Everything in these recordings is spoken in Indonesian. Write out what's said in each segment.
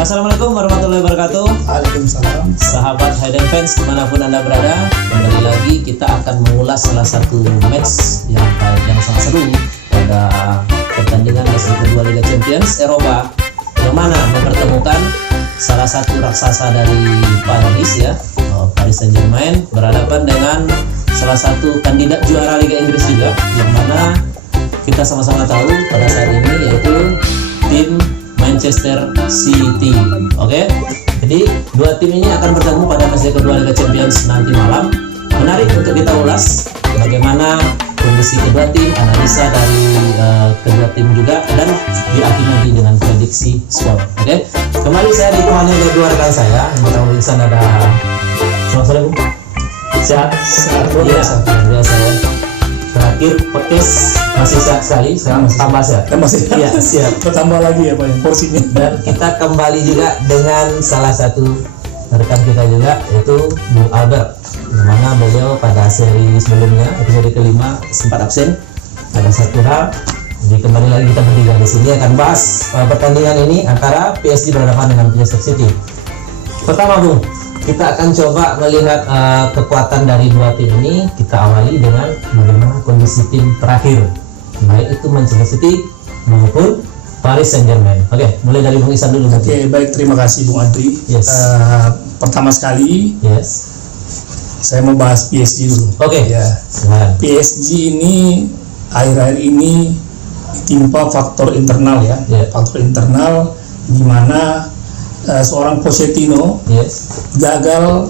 Assalamualaikum warahmatullahi wabarakatuh. Waalaikumsalam. Sahabat Hayden fans dimanapun Anda berada, kembali lagi kita akan mengulas salah satu match yang sangat seru pada pertandingan sesi kedua Liga Champions Eropa, yang mana mempertemukan salah satu raksasa dari Paris ya, Paris Saint-Germain berhadapan dengan salah satu kandidat juara Liga Inggris juga, yang mana kita sama-sama tahu pada saat ini yaitu tim Manchester City. Oke. Jadi dua tim ini akan bertemu pada match kedua Liga Champions nanti malam. Menarik untuk kita ulas bagaimana kondisi kedua tim, analisa dari kedua tim juga, dan diakhiri lagi dengan prediksi skor. Oke. Kembali saya ditemani oleh dua rekan saya. Yang pertama di sana ada Assalamualaikum. Sehat? Sehat Iya, biasa ya. Terakhir podcast masih sehat sekali, sekarang tambah sehat. Masih Iya, siap. bertambah lagi ya Pak ya, porsinya. Dan kita kembali juga dengan salah satu rekan kita juga, yaitu Bung Albert, di mana beliau pada seri sebelumnya, episode kelima, sempat absen. Ada satu hal, jadi kembali lagi kita bertiga di sini akan bahas pertandingan ini antara PSG berhadapan dengan Manchester City. Pertama Bung, kita akan coba melihat kekuatan dari dua tim ini. Kita awali dengan bagaimana kondisi tim terakhir, baik itu Manchester City maupun Paris Saint-Germain. Oke, mulai dari Bung Isan dulu. Oke, baik, terima kasih Bung Andri. Yes. Pertama sekali Yes. saya mau bahas PSG dulu. Oke. Ya. Silakan. PSG ini akhir-akhir ini ditimpa faktor internal ya. Ya. Faktor internal di mana seorang Pochettino Yes. gagal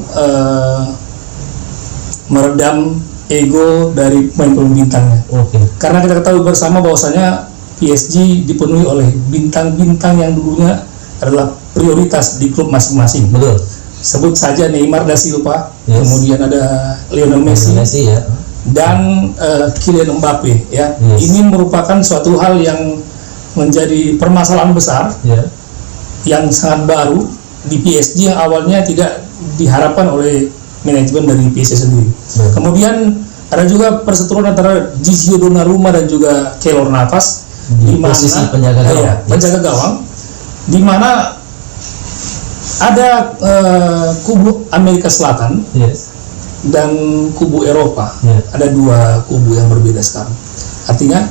meredam ego dari pemain bintangnya. Oke. Karena kita ketahui bersama bahwasanya PSG dipenuhi oleh bintang-bintang yang dulunya adalah prioritas di klub masing-masing. Betul. Sebut saja Neymar da Silva, Yes. kemudian ada Lionel Messi, Messi ya. dan Kylian Mbappe. Ya, Yes. ini merupakan suatu hal yang menjadi permasalahan besar Ya. yang sangat baru di PSG yang awalnya tidak diharapkan oleh manajemen dari PSG sendiri. Ya. Kemudian ada juga perseteruan antara Gigio Donnarumma dan juga Keylor Navas Di posisi penjaga gawang. ya, penjaga gawang, di mana ada kubu Amerika Selatan Yes. dan kubu Eropa. Ya. Ada dua kubu yang berbeda sekarang. Artinya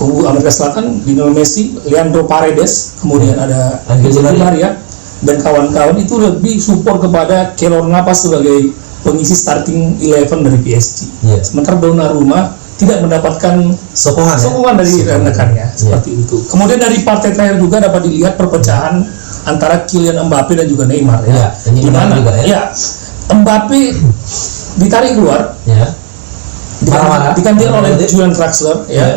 kubu Amerika Selatan, Lionel Messi, Leandro Paredes, kemudian ada Angel Di Maria dan kawan-kawan itu lebih support kepada Keylor Navas sebagai pengisi starting 11 dari PSG. Ya. Sementara Donnarumma tidak mendapatkan Sokongan dari Sokongan. rekan-rekannya Ya. seperti itu. Kemudian dari partai terakhir juga dapat dilihat perpecahan antara Kylian Mbappe dan juga Neymar Ya, ya. ini Di menarik mana juga, ya. ya Mbappe ditarik keluar, Ya. Marah-marah. digantikan oleh Marah-marah. Julian Draxler Ya. ya.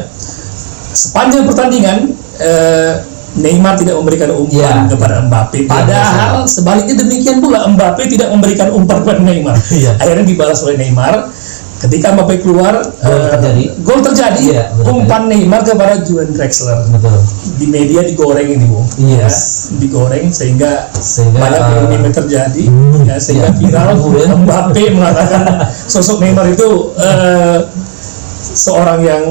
Sepanjang pertandingan Neymar tidak memberikan umpan Ya. kepada Mbappe. Padahal sebaliknya demikian pula Mbappe tidak memberikan umpan kepada Neymar. Ya. Akhirnya dibalas oleh Neymar. Ketika Mbappe keluar, gol terjadi. Ya, Umpan Neymar kepada Julian Draxler. Betul. Di media digoreng ini, Bung. Yes. Ya, digoreng sehingga Sehingga, banyak meme terjadi. Ya, sehingga ya. viral Ya. Mbappe mengatakan sosok Neymar itu seorang yang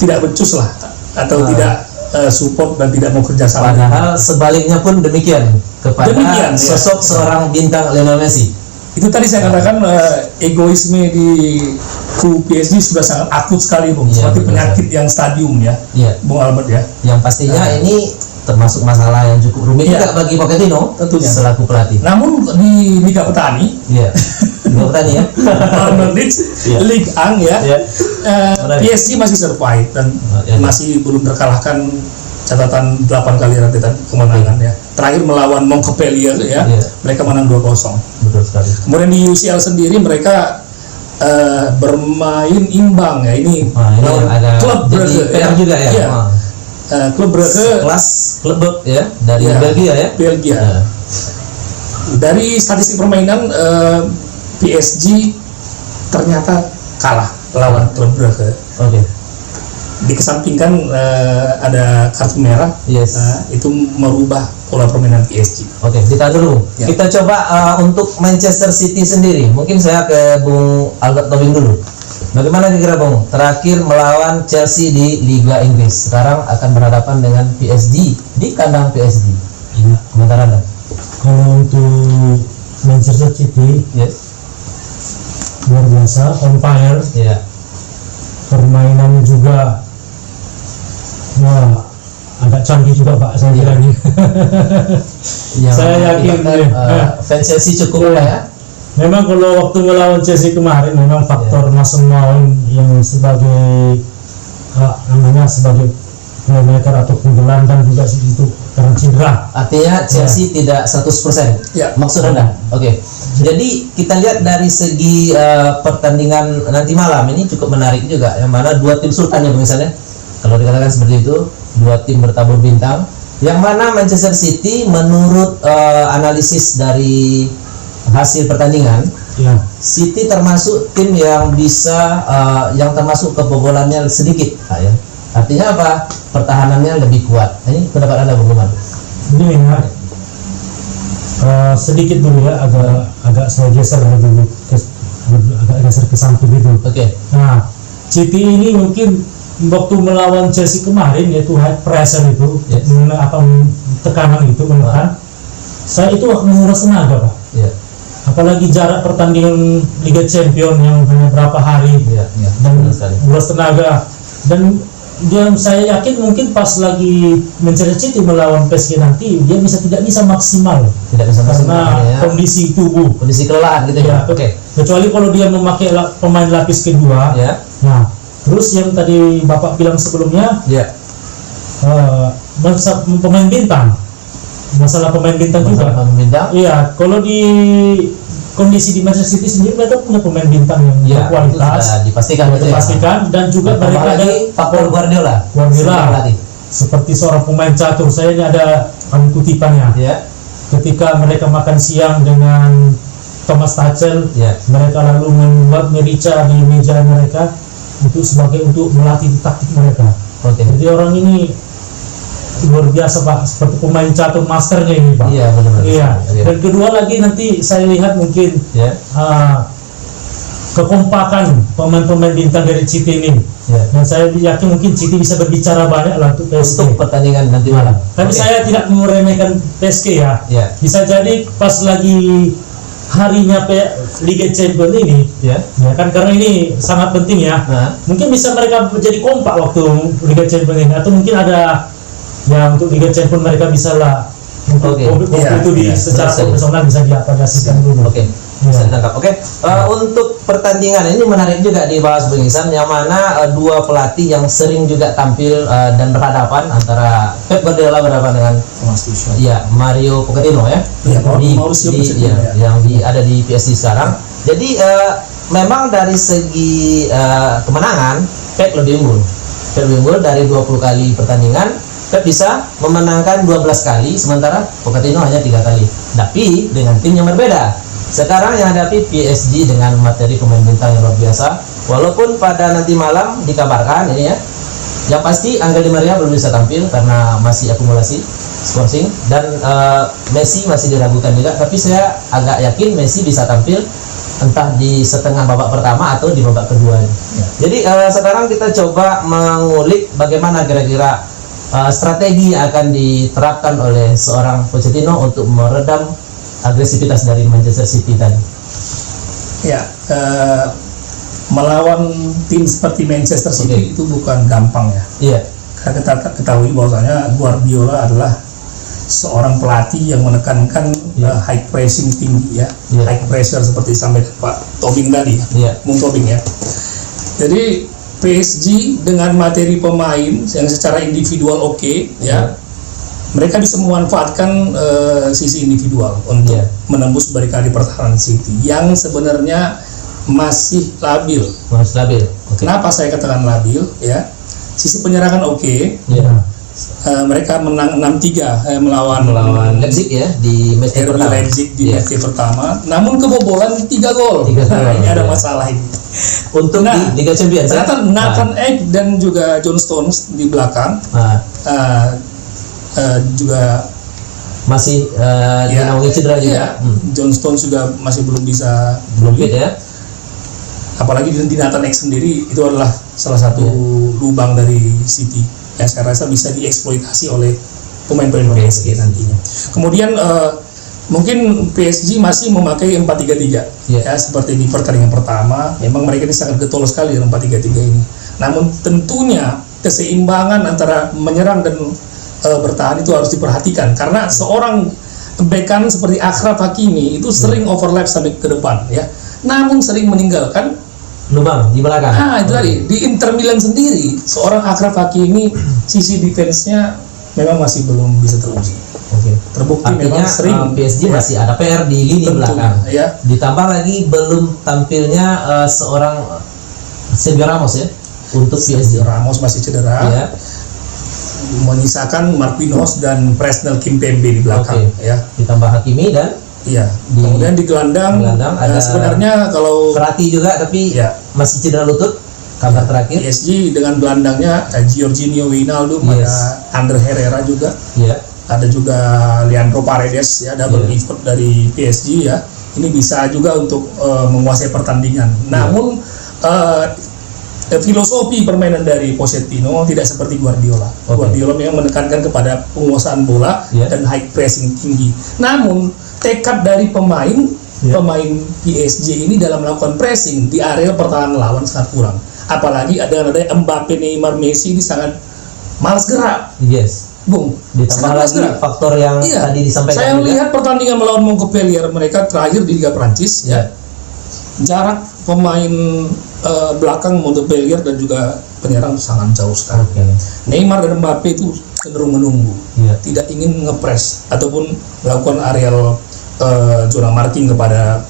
tidak becus lah, atau tidak support dan tidak mau kerjasama. Padahal sebaliknya pun demikian kepada Demikian, ya. sosok seorang bintang Lionel Messi. Itu tadi saya katakan egoisme di kubu PSG sudah sangat akut sekali, Bung. Iya, Seperti betul. penyakit yang stadium ya, Iya. Bung Albert ya. Yang pastinya ini termasuk masalah yang cukup rumit Iya. juga bagi Pochettino Tentunya. selaku pelatih. Namun di Liga Petani, Iya. Dua tadi ya. Arnoldich, Iya. Ligue 1 ya, Iya. PSG masih survive dan Iya. masih belum terkalahkan, catatan 8 kali rentetan kemenangan ya. Terakhir melawan Montpellier ya, Iya. mereka menang 2-0. Betul sekali. Kemudian di UCL sendiri mereka bermain imbang ya, ini Wah, ini lawan ada klub jadi Brugge PR juga ya. Iya. Wah. Klub Brugge Kelas klub ya dari Iya. Belgia ya. Belgia. Ya. Dari statistik permainan PSG ternyata kalah lawan klub Brugge. Oke. dikesampingkan ada kartu merah. Yes. Itu merubah pola permainan PSG. Oke, kita dulu. Ya. Kita coba untuk Manchester City sendiri. Mungkin saya ke Bung Albert Tobing dulu. Bagaimana kira-kira Bung? Terakhir melawan Chelsea di Liga Inggris. Sekarang akan berhadapan dengan PSG di kandang PSG. Ya. Komentar Anda? Kalau untuk Manchester City, Yes. luar biasa, on fire, Ya. permainannya juga, wah, agak canggih juga Pak saya Iya. bilang. Yang Saya yakin mengakibatkan, fans Chelsea cukup Iya. ya. Memang kalau waktu melawan Chelsea kemarin, memang faktor Mason Mount yang sebagai namanya sebagai playmaker atau gelandang juga itu karena cedera. Artinya Chelsea tidak 100%. Ya. Maksud Anda? Oke. Jadi kita lihat dari segi pertandingan nanti malam ini cukup menarik juga, yang mana dua tim sultan ya misalnya. Kalau dikatakan seperti itu, dua tim bertabur bintang. Yang mana Manchester City menurut analisis dari hasil pertandingan, Ya, City termasuk tim yang bisa yang termasuk kebobolannya sedikit, Pak, ya. Artinya apa? Pertahanannya lebih kuat. Ini pendapat Anda bagaimana? ini ya. Sedikit dulu ya, agak saya geser dulu, agak geser ke samping itu. Oke. Nah, City ini mungkin waktu melawan Chelsea kemarin, yaitu high pressure itu, Yes. tekanan itu menekan, saya itu menguras tenaga Pak. Ya. Apalagi jarak pertandingan Liga Champion yang hanya berapa hari, Ya. Ya. dan Benar sekali. menguras tenaga. Dan saya yakin mungkin pas lagi Manchester City melawan PSG nanti dia tidak bisa maksimal Tidak bisa maksimal karena ya. kondisi tubuh. Kondisi kelelahan gitu ya. Ya, Oke. kecuali kalau dia memakai pemain lapis kedua. Ya. Nah, terus yang tadi Bapak bilang sebelumnya, Ya. pemain bintang, masalah pemain bintang juga. Masalah bintang. Iya, kalau di kondisi di Manchester City sendiri mereka punya pemain bintang yang Ya, itu berkualitas, sudah dipastikan gitu ya. dipastikan, dan juga Tambah mereka ada lagi faktor Guardiola. Guardiola. Seorang pelatih. seperti seorang pemain catur. Saya ini ada kutipannya. Ya. Ketika mereka makan siang dengan Thomas Tuchel, Ya. mereka lalu membuat merica di meja mereka untuk melatih taktik mereka. Oke. Jadi orang ini luar biasa Pak, seperti pemain catur masternya ini Pak. Iya, benar-benar. Iya. Oke. Dan kedua lagi nanti saya lihat mungkin Ya. kekompakan pemain-pemain bintang dari City ini. Ya. Dan saya yakin mungkin City bisa berbicara banyak lah untuk Untuk PSG. pertandingan nanti malam. Tapi Oke. saya tidak meremehkan PSG ya. Ya. Bisa jadi pas lagi harinya Liga Champions ini, Ya. ya kan, karena ini sangat penting ya. Nah. Mungkin bisa mereka menjadi kompak waktu Liga Champions ini, atau mungkin ada ya untuk Liga Champions mereka bisa lah untuk Oke. waktu Iya, itu iya. secara Betul. profesional bisa diapresiasikan dulu. Oke. Iya. Bisa ditangkap. Oke. Untuk pertandingan ini menarik juga dibahas Bung Ihsan, yang mana dua pelatih yang sering juga tampil dan berhadapan, antara Pep Guardiola berhadapan dengan Thomas Tuchel. ya Mario Pochettino ya. Iya, Di- Mauricio di- Pochettino, ya, ya. yang ada di PSG sekarang. Jadi memang dari segi kemenangan Pep lebih unggul. Pep lebih unggul dari 20 kali pertandingan. Pep bisa memenangkan 12 kali, sementara Pochettino hanya 3 kali. Tapi dengan tim yang berbeda. Sekarang yang hadapi PSG dengan materi pemain bintang yang luar biasa. Walaupun pada nanti malam dikabarkan ini ya, yang pasti Angel Di Maria belum bisa tampil karena masih akumulasi scoring, dan Messi masih diragukan juga. Tapi saya agak yakin Messi bisa tampil entah di setengah babak pertama atau di babak kedua. Ya. Jadi sekarang kita coba mengulik bagaimana kira-kira strategi yang akan diterapkan oleh seorang Pochettino untuk meredam agresivitas dari Manchester City tadi. Ya, melawan tim seperti Manchester City itu bukan gampang ya. Iya. Karena kita ketahui bahwasanya Guardiola adalah seorang pelatih yang menekankan high pressing tinggi ya, Iya. high pressure seperti disampaikan Pak Tobing tadi, Iya. Bung Tobing ya. Jadi PSG dengan materi pemain yang secara individual oke, ya, mereka bisa memanfaatkan sisi individual untuk Iya. menembus barikade pertahanan City yang sebenarnya masih labil. Masih stabil. Oke. Kenapa saya katakan labil? Ya, sisi penyerangan oke. Iya. Mereka menang 6-3 melawan Leipzig ya di match RB pertama. Leipzig di Iya. match pertama. Namun kebobolan 3 gol. 3 gol. Nah, ini ada Iya. masalah ini. untuk di Liga Champions. Ternyata Nathan Ake dan juga John Stones di belakang juga masih dinaungi cedera juga. John Stones juga masih belum bisa fit ya. Apalagi di Nathan Ake sendiri itu adalah salah satu lubang dari City yang saya rasa bisa dieksploitasi oleh pemain-pemain PSG nantinya. Kemudian mungkin PSG masih memakai 4-3-3 ya, seperti di pertandingan pertama. Memang mereka ini sangat getol sekali dalam 4-3-3 ini. Namun tentunya keseimbangan antara menyerang dan bertahan itu harus diperhatikan, karena seorang bek kanan seperti Achraf Hakimi itu sering overlap sampai ke depan ya, namun sering meninggalkan lubang di belakang. Itu tadi di Inter Milan sendiri seorang Achraf Hakimi sisi defense-nya memang masih belum bisa teruji. Terbukti artinya memang sering PSG masih ada PR di lini belakang. Ya. Ditambah lagi belum tampilnya seorang Sergio Ramos ya untuk PSG. Ramos masih cedera. Ya. Menyisakan Marquinhos dan Presnel Kimpembe di belakang ya. Ditambah Hakimi dan kemudian di gelandang ada sebenarnya kalau Verratti juga, tapi masih cedera lutut kabar terakhir. PSG dengan gelandangnya Jorginho Wijnaldum, ada Ander Herrera juga. Ada juga Leandro Paredes ya, double pivot dari PSG ya. Ini bisa juga untuk menguasai pertandingan. Namun filosofi permainan dari Pochettino tidak seperti Guardiola. Guardiola memang menekankan kepada penguasaan bola dan high pressing tinggi. Namun tekad dari pemain PSG ini dalam melakukan pressing di area pertahanan lawan sangat kurang. Apalagi ada Mbappe, Neymar, Messi ini sangat malas gerak. Bung, ditambah lagi faktor yang tadi disampaikan. Saya melihat pertandingan melawan Montpellier mereka terakhir di Liga Prancis jarak pemain belakang Montpellier dan juga penyerang sangat jauh sekali. Neymar dan Mbappe itu cenderung menunggu, tidak ingin ngepres ataupun melakukan areal zona marking kepada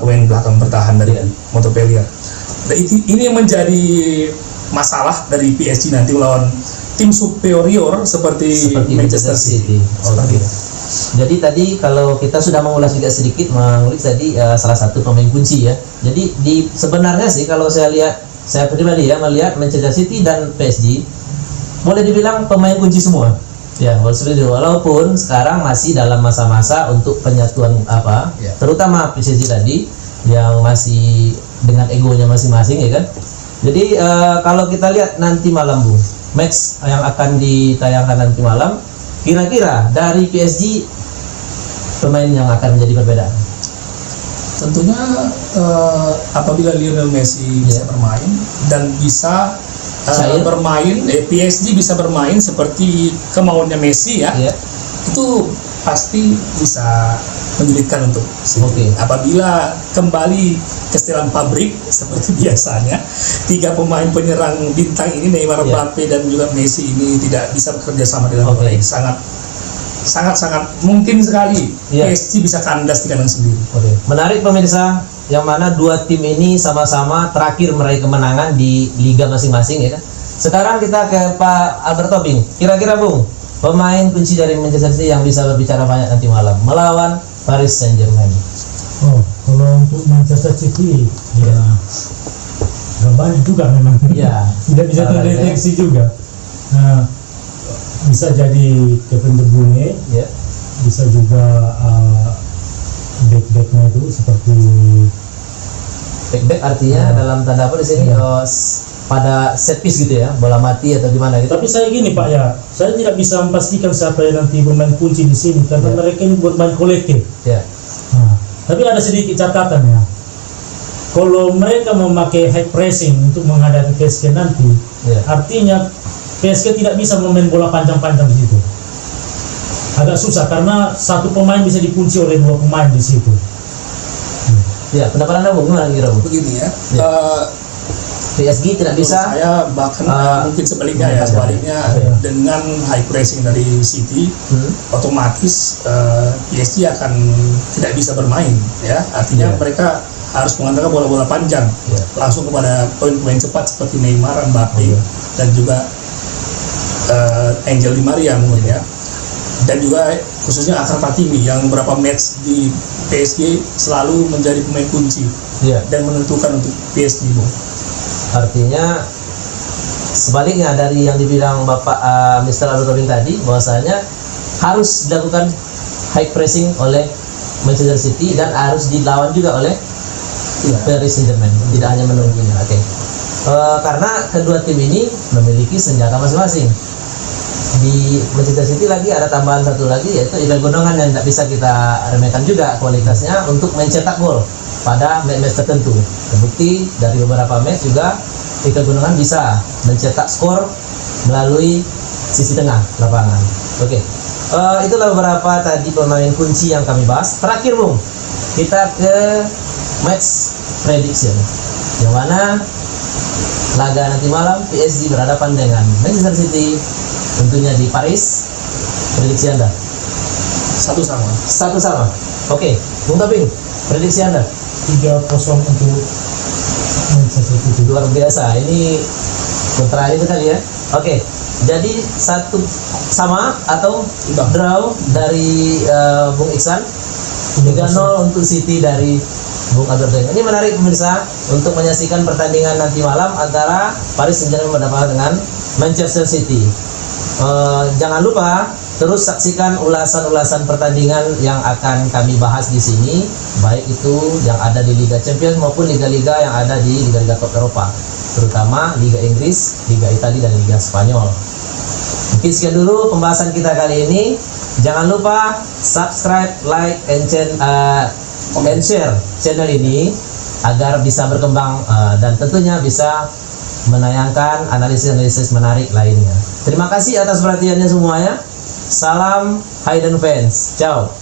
pemain belakang bertahan dari Montpellier. Dan ini yang menjadi masalah dari PSG nanti melawan tim superior seperti Manchester City. Jadi tadi kalau kita sudah mengulas juga sedikit, mengulik tadi salah satu pemain kunci ya. Jadi sebenarnya sih kalau saya pribadi ya melihat Manchester City dan PSG boleh dibilang pemain kunci semua. Ya, walaupun sekarang masih dalam masa-masa untuk penyatuan terutama PSG tadi yang masih dengan egonya masing-masing ya kan. Jadi kalau kita lihat nanti malam Bu, match yang akan ditayangkan nanti malam, kira-kira dari PSG pemain yang akan menjadi perbedaan? Tentunya apabila Lionel Messi bisa bermain dan bisa bermain, PSG bisa bermain seperti kemauannya Messi ya, itu pasti bisa menyulitkan untuk apabila kembali ke setelan pabrik seperti biasanya. 3 pemain penyerang bintang ini Neymar, Mbappe dan juga Messi ini tidak bisa bekerja sama dengan baik. Sangat mungkin sekali PSG bisa kandas di kandang sendiri. Menarik pemirsa, yang mana 2 tim ini sama-sama terakhir meraih kemenangan di liga masing-masing ya kan. Sekarang kita ke Pak Albert Tobing. Kira-kira Bung, pemain kunci dari Manchester City yang bisa berbicara banyak nanti malam melawan Paris Saint-Germain. Kalau untuk Manchester City nggak banyak juga memang. Tidak bisa terdeteksi juga. Bisa jadi Kevin De Bruyne, bisa juga back-backnya itu seperti back artinya dalam tanda apa di sini pada set piece gitu ya, bola mati atau gimana gitu. Tapi saya gini Pak ya, saya tidak bisa memastikan siapa yang nanti bermain kunci di sini karena mereka ini bermain kolektif. Tapi ada sedikit catatan ya. Kalau mereka memakai high pressing untuk menghadapi PSG nanti, artinya PSG tidak bisa memain bola panjang-panjang di situ. Agak susah karena satu pemain bisa dikunci oleh 2 pemain di situ. Pendapat Anda Bung, gimana kira Bung? Begini ya. PSG tidak bisa. Saya bahkan mungkin sebaliknya dengan high pressing dari City, otomatis PSG akan tidak bisa bermain ya. Artinya mereka harus mengandalkan bola-bola panjang langsung kepada poin-poin cepat seperti Neymar, Mbappe dan juga Angel Di Maria mungkin ya. Dan juga khususnya Achraf Hakimi yang beberapa match di PSG selalu menjadi pemain kunci Iya. dan menentukan untuk PSG, Bung. Artinya sebaliknya dari yang dibilang Bapak Mr. Al-Rudin tadi, bahwasanya harus dilakukan high pressing oleh Manchester City dan harus dilawan juga oleh Paris Saint-Germain, tidak hanya menunggunya. Oke. Karena kedua tim ini memiliki senjata masing-masing. Di Manchester City lagi ada tambahan satu lagi, yaitu Ilkay Gundogan yang tidak bisa kita remehkan juga kualitasnya untuk mencetak gol pada match tertentu. Terbukti dari beberapa match juga Ilkay Gundogan bisa mencetak skor melalui sisi tengah lapangan. Oke. Itulah beberapa tadi pemain kunci yang kami bahas. Terakhir, Bung, kita ke match prediction, yang mana laga nanti malam PSG berhadapan dengan Manchester City, tentunya di Paris. Prediksi Anda? 1-1. 1-1. Oke, Bung Toping, prediksi Anda? 3-0 untuk Manchester City. Luar biasa, ini kontra itu kali ya. Oke, jadi 1 sama atau Imbang. draw dari Bung Iksan, 3-0 untuk City dari Bung Alberto. Ini menarik pemirsa untuk menyaksikan pertandingan nanti malam antara Paris Saint-Germain berhadapan dengan Manchester City. Jangan lupa terus saksikan ulasan-ulasan pertandingan yang akan kami bahas di sini, baik itu yang ada di Liga Champions maupun liga-liga yang ada di liga-liga top Eropa, terutama Liga Inggris, Liga Italia, dan Liga Spanyol. Mungkin sekian dulu pembahasan kita kali ini. Jangan lupa subscribe, like, and share channel ini agar bisa berkembang dan tentunya bisa menayangkan analisis-analisis menarik lainnya. Terima kasih atas perhatiannya semuanya. Salam Hayden fans. Ciao.